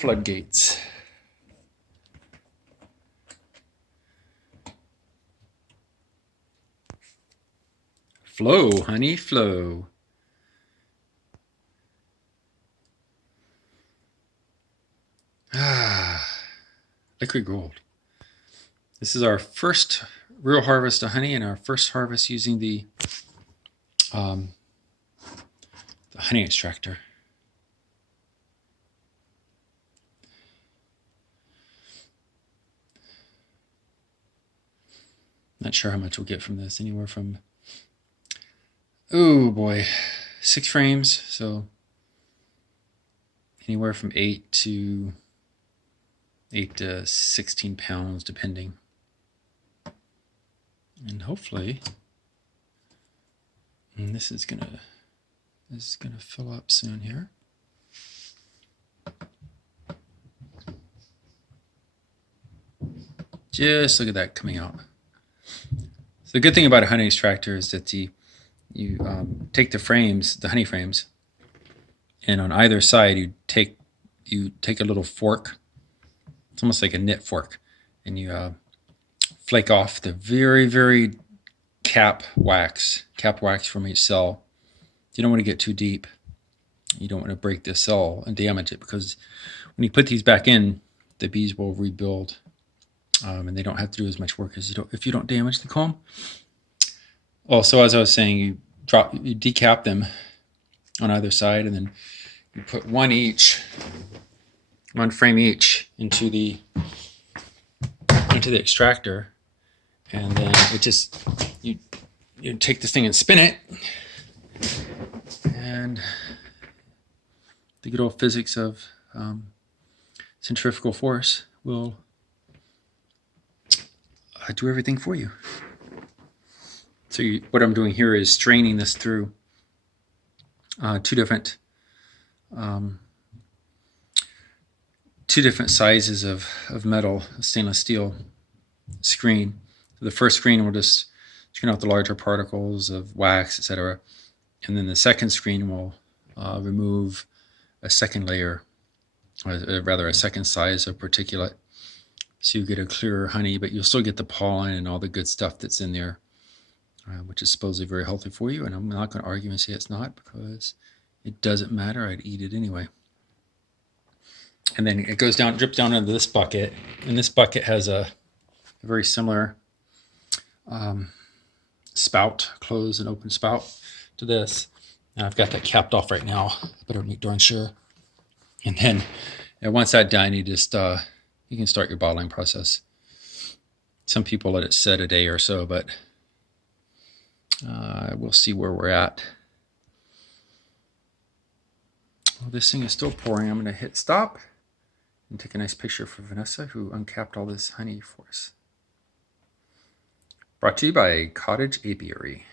floodgates. Flow, honey, flow. Liquid gold. This is our first real harvest of honey and our first harvest using the honey extractor. Not sure how much we'll get from this. Anywhere from, oh boy, 6 frames. So anywhere from 8 to 16 pounds, depending. And hopefully, this is gonna fill up soon here. Just look at that coming out. So the good thing about a honey extractor is that you take the frames, the honey frames, and on either side you take a little fork. It's almost like a knit fork, and you flake off the very, very cap wax from each cell. You don't want to get too deep. You don't want to break the cell and damage it, because when you put these back in, the bees will rebuild, and they don't have to do as much work as if you don't damage the comb. Also, as I was saying, you decap them on either side, and then you put one frame each into the extractor, and then it just you take this thing and spin it, and the good old physics of centrifugal force will do everything for you. So what I'm doing here is straining this through two different sizes of metal, stainless steel screen. So the first screen will just screen out the larger particles of wax, etc., and then the second screen will remove a second layer, or rather a second size of particulate, so you get a clearer honey, but you'll still get the pollen and all the good stuff that's in there, which is supposedly very healthy for you. And I'm not going to argue and say it's not, because it doesn't matter. I'd eat it anyway. And then it goes down, drips down into this bucket, and this bucket has a very similar spout, closed and open spout to this. And I've got that capped off right now, but I'm darn sure. And then once that's done, you just you can start your bottling process. Some people let it set a day or so, but we'll see where we're at. Well, this thing is still pouring. I'm going to hit stop and take a nice picture for Vanessa, who uncapped all this honey for us. Brought to you by Cottage Apiary.